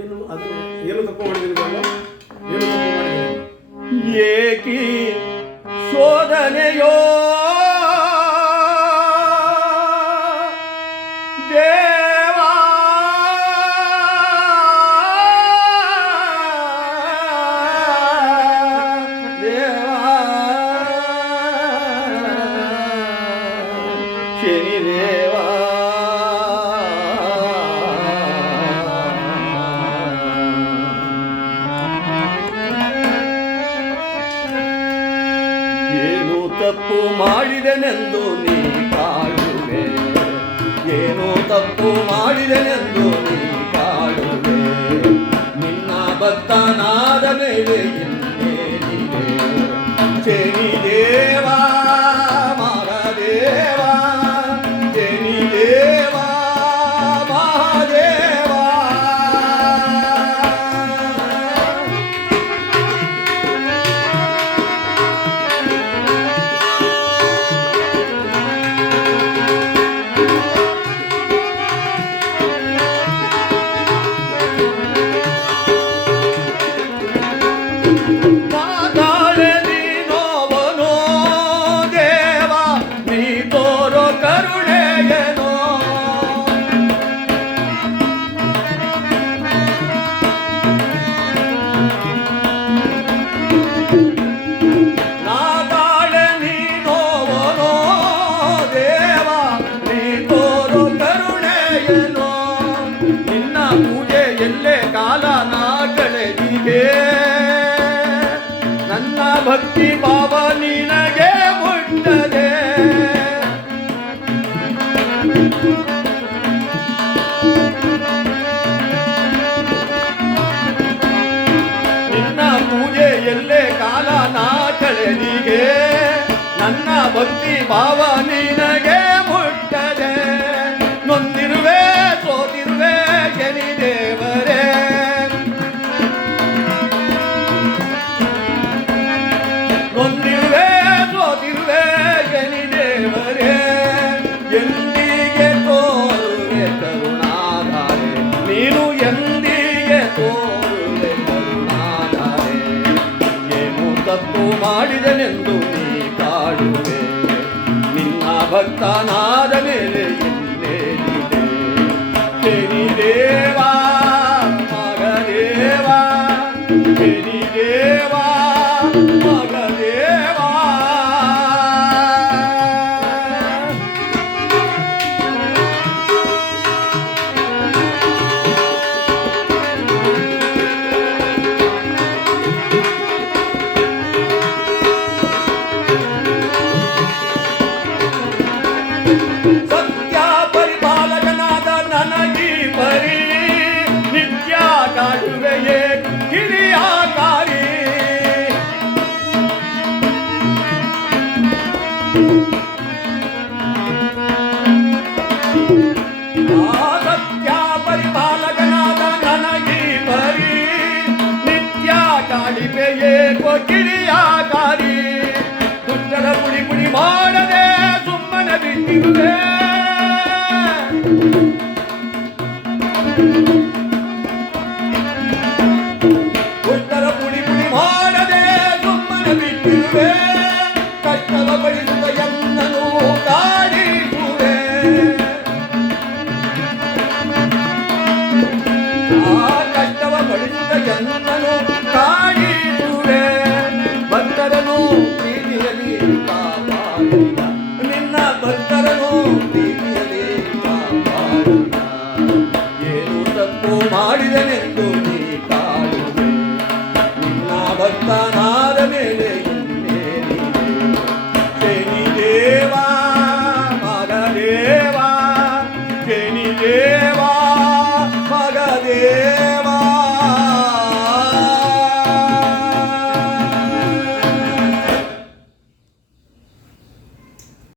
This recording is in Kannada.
ಏನು ಅದನ್ನ ಏನು ತಪ್ಪು ಮಾಡಿದ್ದೀನಿ? ಏನು ತಪ್ಪು ಮಾಡಿದ್ದೀನಿ? ಏಕಿ ಶೋಧನೆಯೋ ದೇವಾ ದೇವಾ ಶನಿ ದೇವಾ ಏನು ತಪ್ಪು ಮಾಡಿದೆನೆಂದು ನೀ ಕಾಡುವೆ, ಏನು ತಪ್ಪು ಮಾಡಿದೆನೆಂದು ನೀ ಕಾಡುವೆ, ನಿನ್ನ ಭಕ್ತನಾದ ಮೇಲೆ ಇನ್ನೇನಿದೆ. ಶನಿ ದೇವಾ ಮಹಾದೇವ, ಶನಿ ದೇವಾ ಮಹಾದೇವ. ನಾಳೆ ನೀನೋವನೋ ದೇವ, ನೀ ತೋರೋ ಕರುಣೆಯೇನೋ. ನಾಳೆ ನೀನೋವನೋ ದೇವ, ನೀ ತೋರೋ ಕರುಣೆಯೇನೋ. ನಿನ್ನ ಪೂಜೆ ಎಲ್ಲೇ ಕಾಲ ನಾ ಕಳೆದಿದೆ, ನನ್ನ ಭಕ್ತಿ ಭಾವ ನಿನಗೆ ಮುಟ್ಟದೆ. ನಿನ್ನ ಪೂಜೆ ಎಲ್ಲೇ ಕಾಲ ನಾ ಕಳೆದಿಗೆ, ನನ್ನ ಭಕ್ತಿ ಭಾವ ನಿನಗೆ ಮುಟ್ಟದೆ. ನೊಂದಿರುವೆ ಸೋತಿರುವೆ ಶನಿ ದೇವರೇ, ನೊಂದಿರುವೆ ಸೋತಿರುವೆ ಶನಿ ದೇವರೇ. ಎಂದಿಗೆ ತೋರುವೆ ಕರುಣಾಧಾರೆ, ನೀನು ಎಂದಿಗೆ ತೋರುವೆ ಕರುಣಾಧಾರೆ. ಏನು ತಪ್ಪು ಮಾಡಿದನೆಂದು ನೀ ಕಾಡುವೆ, ನಿನ್ನ ಭಕ್ತನಾದ ಮೇಲೆ ಇನ್ನೇನಿದೆ. ಶನಿ ದೇವಾ ಮಗದೇವ, ಶನಿ ದೇವಾ ಮಗದೇವ. ಸತ್ಯ ಪರಿಪಾಲಕನಾದ ನನಗೀ ಪರಿ, ನಿತ್ಯ ಕಾಡುವೆಯೇ ಕಿರಿಯಾಕಾರಿ. ಸತ್ಯ ಪರಿಪಾಲಕನಾದ ನನಗೀ ಪರಿ, ನಿತ್ಯ ಕಾಡಿವೆಯೇ ಕಿರಿಯಾಕಾರಿ. ದುಷ್ಟರ ಪುಡಿ ಪುಡಿ ಮಾಡದೆ ಸುಮ್ಮನೆ ಬಿಟ್ಟಿರುವೆ, ದುಷ್ಟರ ಪುಡಿ ಪುಡಿ ಮಾಡದೆ ಸುಮ್ಮನೆ ಬಿಟ್ಟಿರುವೆ. ಕಷ್ಟವ ಬಡಿಸುವ ಎನ್ನನು ಕಾಡಿಸುವೆ, ಆ ಕಷ್ಟವ ಬಡಿಸುವ ಎನ್ನನು ಕಾಡಿಸುವೆ. ಭಕ್ತರನು ಪ್ರೀತಿಯಲ್ಲಿ ಕಾಪಾಡಿದ, ನಿನ್ನ ಭಕ್ತರನು ಪ್ರೀತಿಯಲ್ಲಿ ಕಾಪಾಡಿದ. ಏನು ತಪ್ಪು ಮಾಡಿದನೆಂದು ನೀ ಕಾಡುವೆ, ನಿನ್ನ ಭಕ್ತನಾದ ಮೇಲೆ ಇನ್ನೇನಿದೆ. ಶನಿ ದೇವಾ ಮಗದೇವ, ಶನಿ ದೇವಾ ಮಗದೇವ.